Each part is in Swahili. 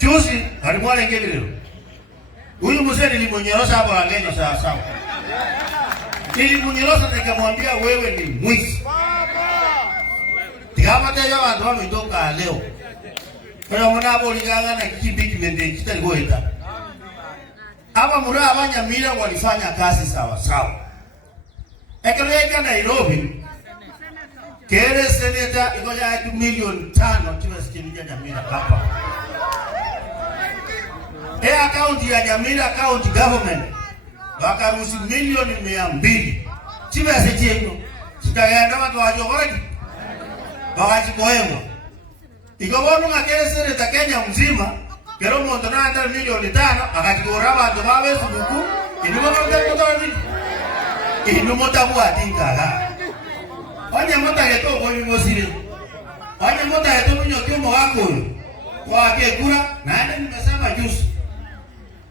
Juzi alimwona ngevile. Huyu mzee nilimunyorosa hapo angeno sawa sawa. Nilimunyorosa nikamwambia wewe ni mwizi. Tikama teja watu wametoka leo. Kwa mwana hapo liganga na kibiki mende kitaligoenda. Hapa mura abanyamira walifanya kazi sawa sawa. Ekeleka Nairobi. Kere seneta ikoja ya milioni 5 tiwa sikilija Nyamira hapa. Account ya Nyamira county government wakaruhusu milioni 200. Tiwa secheno. Chikagenda watu wajogoji. Wakachikoengo. Ikobonu ngakere seneta Kenya mzima kero moto na anda milioni 5 akachikora bantu bawe subuku inumo mtatozi. Inumo tabu atingaga. Wanya mota yeto kwa mimosiri. Wanya mota yeto mnyokiumo wako. Kwa kekura na enda nimesema juzi.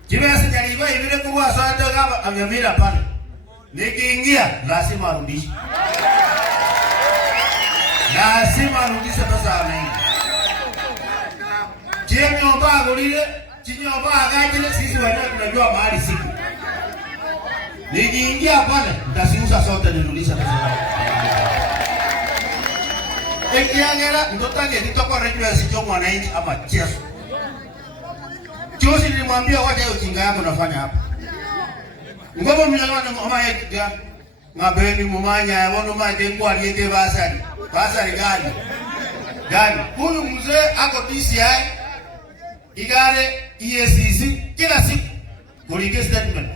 Jiwe asijaliwa ibire kuwa swata kama amyamira pale. Nikiingia lazima arudishe. Lazima arudishe pesa amengi. Chenyo mbago lile, chenyo mbago gajile sisi wenyewe tunajua mahali siku. Nikiingia pale nitasiuza sote nirudishe pesa. Ekiangera ndotage nitoko rejea sio mwananchi ama cheso. Juzi nilimwambia wacha hiyo kinga yako unafanya hapa. Ngobo mnyang'ana mama yetu ngabeni mumanya yabono maje kwa aliyete basari. Basari gani? Gani? Huyu mzee ako DCI igare EACC kila siku kulingia statement.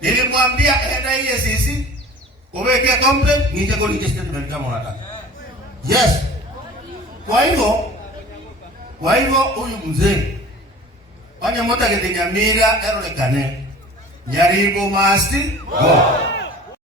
Nilimwambia enda EACC uweke complaint nije kulingia statement kama unataka. Yes. Kwa hivyo huyu mzee wanya mota kete Nyamira erolekane. Nyaribo masti go.